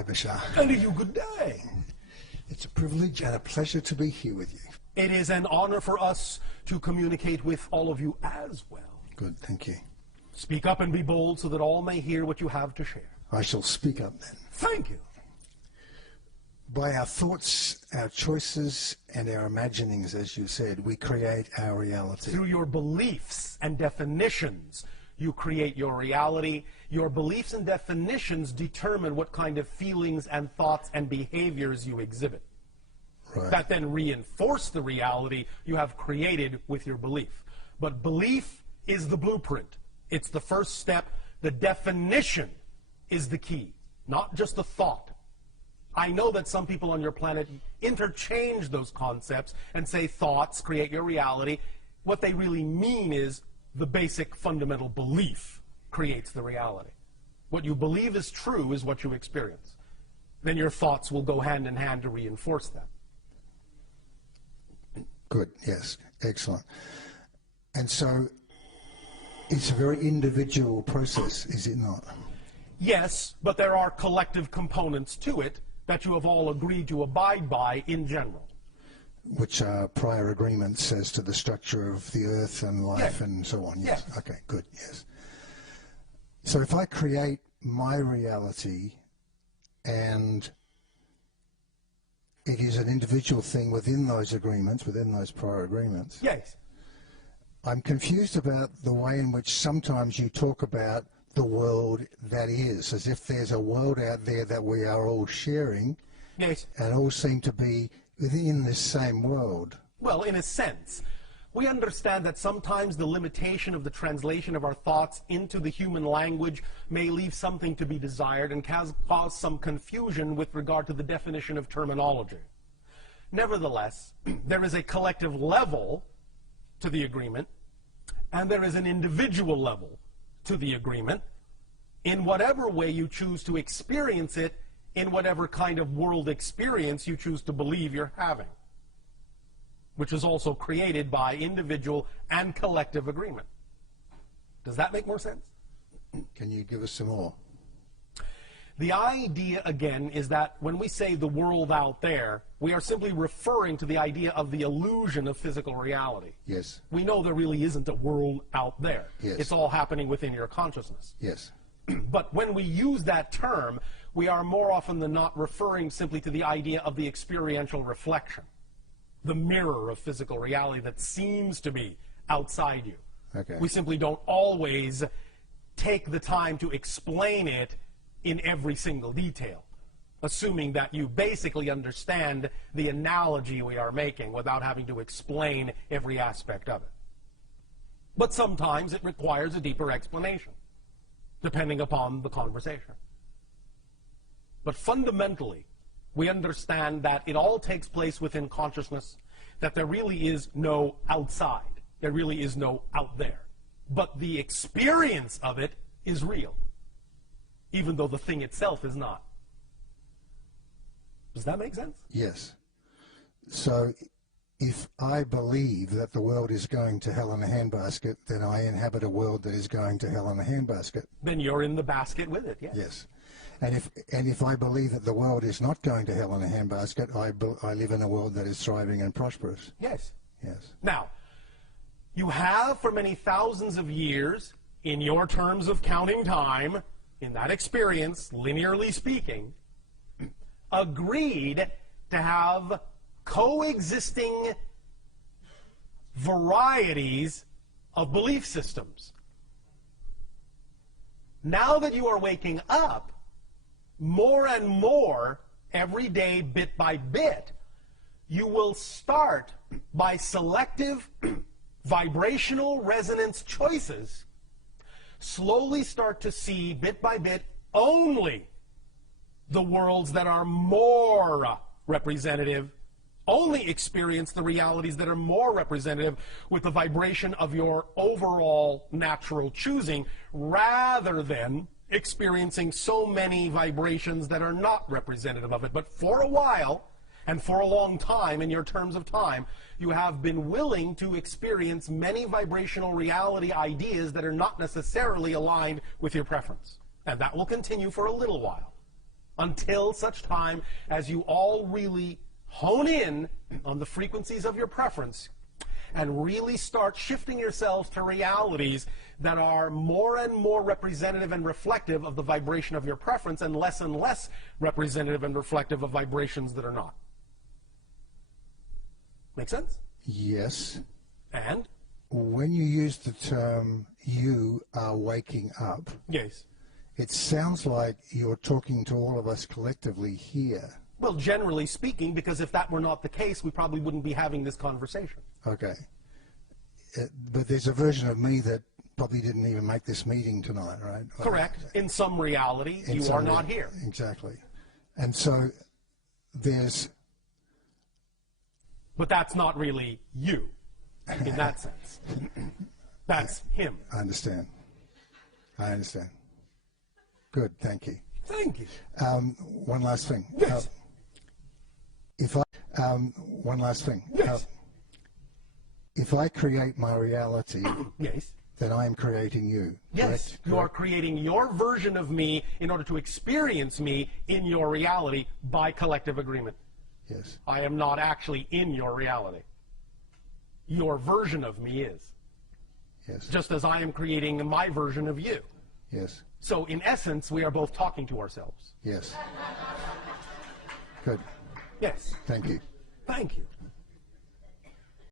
Hi, Bashar. And to you, good day. It's a privilege and a pleasure to be here with you. It is an honor for us to communicate with all of you as well. Good, thank you. Speak up and be bold so that all may hear what you have to share. I shall speak up then. Thank you. By our thoughts, our choices, and our imaginings, as you said, we create our reality. Through your beliefs and definitions, you create your reality. Your beliefs and definitions determine what kind of feelings and thoughts and behaviors you exhibit. Right. That then reinforce the reality you have created with your belief. But belief is the blueprint. It's the first step. The definition is the key, not just the thought. I know that some people on your planet interchange those concepts and say thoughts create your reality. What they really mean is the basic fundamental belief creates the reality. What you believe is true is what you experience. Then your thoughts will go hand in hand to reinforce them. Good, yes, excellent. And so it's a very individual process, is it not? Yes, but there are collective components to it that you have all agreed to abide by in general. Which are prior agreements as to the structure of the earth and life, Yeah. and so on, yes. Yeah. Okay, good, yes. So if I create my reality and it is an individual thing within those agreements, within those prior agreements, Yes. I'm confused about the way in which sometimes you talk about the world that is, as if there's a world out there that we are all sharing, Yes. and all seem to be within this same world. Well, in a sense, we understand that sometimes the limitation of the translation of our thoughts into the human language may leave something to be desired and cause some confusion with regard to the definition of terminology. Nevertheless, there is a collective level to the agreement, and there is an individual level to the agreement, in whatever way you choose to experience it, in whatever kind of world experience you choose to believe you're having, which is also created by individual and collective agreement. Does that make more sense? Can you give us some more? The idea, again, is that when we say the world out there, we are simply referring to the idea of the illusion of physical reality. Yes. We know there really isn't a world out there. Yes. It's all happening within your consciousness. Yes. But when we use that term, we are more often than not referring simply to the idea of the experiential reflection, the mirror of physical reality that seems to be outside you. Okay. We simply don't always take the time to explain it in every single detail, assuming that you basically understand the analogy we are making without having to explain every aspect of it. But sometimes it requires a deeper explanation, depending upon the conversation. But fundamentally, we understand that it all takes place within consciousness, that there really is no outside. There really is no out there. But the experience of it is real, even though the thing itself is not. Does that make sense? Yes. So if I believe that the world is going to hell in a handbasket, then I inhabit a world that is going to hell in a handbasket. Then you're in the basket with it, yes. Yes. And if I believe that the world is not going to hell in a handbasket, I live in a world that is thriving and prosperous. Yes. Yes. Now, you have for many thousands of years, in your terms of counting time, in that experience, linearly speaking, agreed to have coexisting varieties of belief systems. Now that you are waking up, more and more, every day, bit by bit, you will start by selective vibrational resonance choices, slowly start to see, bit by bit, only the worlds that are more representative, only experience the realities that are more representative with the vibration of your overall natural choosing, rather than experiencing so many vibrations that are not representative of it. But for a while, and for a long time, in your terms of time, you have been willing to experience many vibrational reality ideas that are not necessarily aligned with your preference. And that will continue for a little while, until such time as you all really hone in on the frequencies of your preference and really start shifting yourselves to realities that are more and more representative and reflective of the vibration of your preference and less representative and reflective of vibrations that are not. Make sense? Yes. And? When you use the term, you are waking up, Yes. it sounds like you're talking to all of us collectively here. Well, generally speaking, because if that were not the case, we probably wouldn't be having this conversation. Okay. But there's a version of me that probably didn't even make this meeting tonight, right? Correct. In some reality, you are not here. Exactly. And so there's... But that's not really you, in that sense. That's him. I understand. I understand. Good, thank you. Thank you. One last thing. Yes. One last thing. Yes. If I create my reality, Yes. then I am creating you. Yes, Correct? you are creating your version of me in order to experience me in your reality by collective agreement. Yes. I am not actually in your reality. Your version of me is. Yes. Just as I am creating my version of you. Yes. So in essence, we are both talking to ourselves. Yes. Good. Yes. Thank you. Thank you.